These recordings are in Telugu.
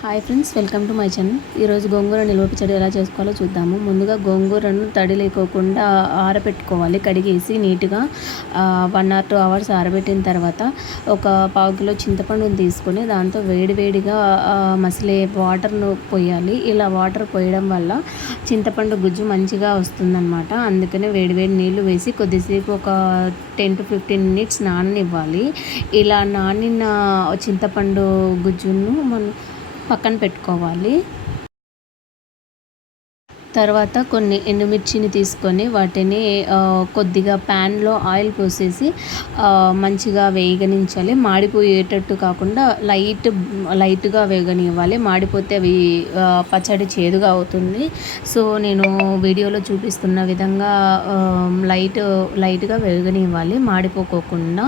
Hi friends, welcome to my channel. ఈరోజు గోంగూర నిల్వ పచ్చడి ఎలా చేసుకోవాలో చూద్దాము. ముందుగా గోంగూరను తడి లేకోకుండా ఆరబెట్టుకోవాలి. కడిగేసి నీట్గా 1 or 2 hours ఆరబెట్టిన తర్వాత ఒక 1/2 కిలో చింతపండుని తీసుకొని దాంతో వేడివేడిగా మసిలే వాటర్ను పోయాలి. ఇలా వాటర్ పోయడం వల్ల చింతపండు గుజ్జు మంచిగా వస్తుందన్నమాట. అందుకనే వేడివేడి నీళ్ళు వేసి కొద్దిసేపు ఒక 10 to 15 minutes నాననివ్వాలి. ఇలా నానిన చింతపండు గుజ్జును మనం పక్కన పెట్టుకోవాలి. తర్వాత కొన్ని ఎండుమిర్చిని తీసుకొని వాటిని కొద్దిగా ప్యాన్లో ఆయిల్ పోసేసి మంచిగా వేగనించాలి. మాడిపోయేటట్టు కాకుండా లైట్గా వేగనివ్వాలి. మాడిపోతే అవి పచ్చడి చేదుగా అవుతుంది. సో నేను వీడియోలో చూపిస్తున్న విధంగా లైట్గా వేగనివ్వాలి, మాడిపోకోకుండా.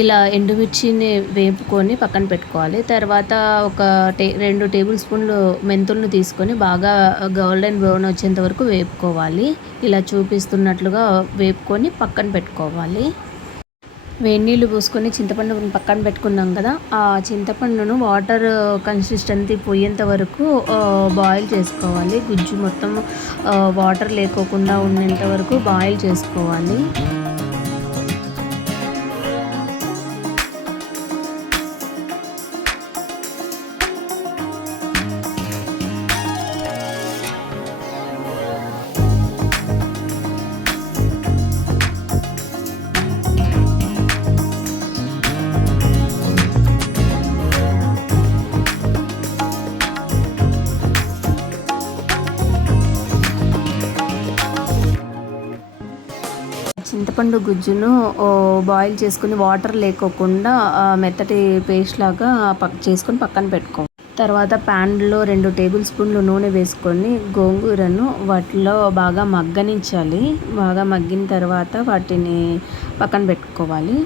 ఇలా ఎండుమిర్చిని వేపుకొని పక్కన పెట్టుకోవాలి. తర్వాత ఒక 2 టేబుల్ స్పూన్లు మెంతులను తీసుకొని బాగా గోల్డెన్ బ్రౌన్ వచ్చేంత వరకు వేపుకోవాలి. ఇలా చూపిస్తున్నట్లుగా వేపుకొని పక్కన పెట్టుకోవాలి. వేడి నీళ్ళు పోసుకొని చింతపండును పక్కన పెట్టుకున్నాం కదా, ఆ చింతపండును వాటర్ కన్సిస్టెన్సీ పోయేంత వరకు బాయిల్ చేసుకోవాలి. గుజ్జు మొత్తం వాటర్ లేకోకుండా ఉండేంత వరకు బాయిల్ చేసుకోవాలి. చింతపండు గుజ్జును బాయిల్ చేసుకుని వాటర్ లేకోకుండా మెత్తటి పేస్ట్ లాగా చేసుకొని పక్కన పెట్టుకోవాలి. తర్వాత ప్యాన్లో 2 టేబుల్ స్పూన్లు నూనె వేసుకొని గోంగూరను వాటిలో బాగా మగ్గనించాలి. బాగా మగ్గిన తర్వాత వాటిని పక్కన పెట్టుకోవాలి.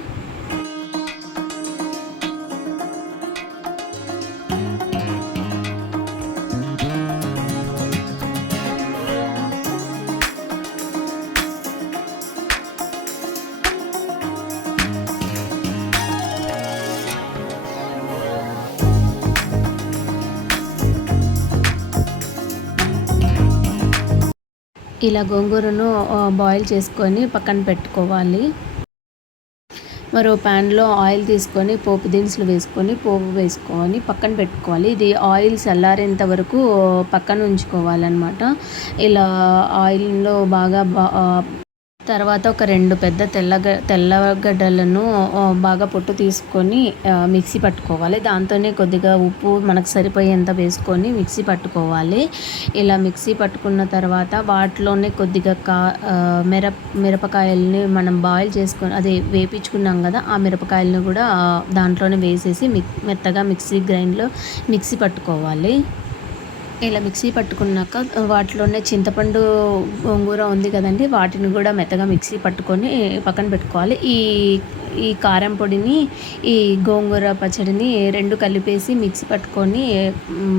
ఇలా గోంగూరను బాయిల్ చేసుకొని పక్కన పెట్టుకోవాలి. మరో ప్యాన్లో ఆయిల్ తీసుకొని పోపు దినుసులు వేసుకొని పక్కన పెట్టుకోవాలి. ఇది ఆయిల్ చల్లారేంత వరకు పక్కన ఉంచుకోవాలన్నమాట. ఇలా ఆయిల్లో బాగా తర్వాత ఒక 2 పెద్ద తెల్లగడ్డలను బాగా పొట్టు తీసుకొని మిక్సీ పట్టుకోవాలి. దాంతోనే కొద్దిగా ఉప్పు మనకు సరిపోయేంత వేసుకొని మిక్సీ పట్టుకోవాలి. ఇలా మిక్సీ పట్టుకున్న తర్వాత వాటిలోనే కొద్దిగా మిరపకాయలని మనం బాయిల్ చేసుకొని అదే వేపించుకున్నాం కదా, ఆ మిరపకాయలను కూడా దాంట్లోనే వేసేసి మెత్తగా గ్రైండ్లో మిక్సీ పట్టుకోవాలి. ఇలా మిక్సీ పట్టుకున్నాక వాటిలోనే చింతపండు గోంగూర ఉంది కదండి, వాటిని కూడా మెత్తగా మిక్సీ పట్టుకొని పక్కన పెట్టుకోవాలి. ఈ కారం పొడిని ఈ గోంగూర పచ్చడిని 2 కలిపేసి మిక్సీ పట్టుకొని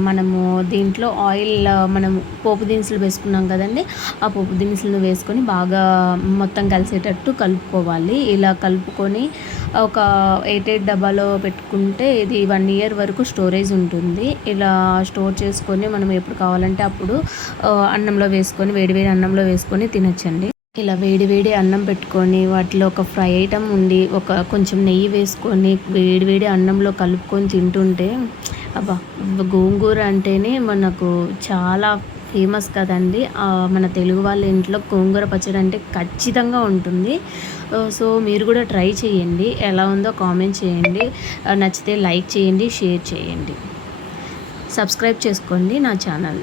మనము దీంట్లో ఆయిల్ మనం పోపు దినుసులు వేసుకున్నాం కదండి, ఆ పోపు దినుసులను వేసుకొని బాగా మొత్తం కలిసేటట్టు కలుపుకోవాలి. ఇలా కలుపుకొని ఒక 8 డబ్బాలో పెట్టుకుంటే ఇది 1 year వరకు స్టోరేజ్ ఉంటుంది. ఇలా స్టోర్ చేసుకొని మనం ఎప్పుడు కావాలంటే అప్పుడు అన్నంలో వేసుకొని వేడివేడి అన్నంలో వేసుకొని తినొచ్చండి. ఇలా వేడివేడి అన్నం పెట్టుకొని వాటిలో ఒక ఫ్రై ఐటమ్ ఉండి కొంచెం నెయ్యి వేసుకొని వేడివేడి అన్నంలో కలుపుకొని తింటుంటే అబ్బా, గోంగూర అంటేనే మనకు చాలా ఫేమస్ కదండి. మన తెలుగు వాళ్ళ ఇంట్లో గోంగూర పచ్చడి అంటే ఖచ్చితంగా ఉంటుంది. సో మీరు కూడా ట్రై చేయండి, ఎలా ఉందో కామెంట్ చేయండి. నచ్చితే లైక్ చేయండి, షేర్ చేయండి, సబ్స్క్రైబ్ చేసుకోండి నా ఛానల్.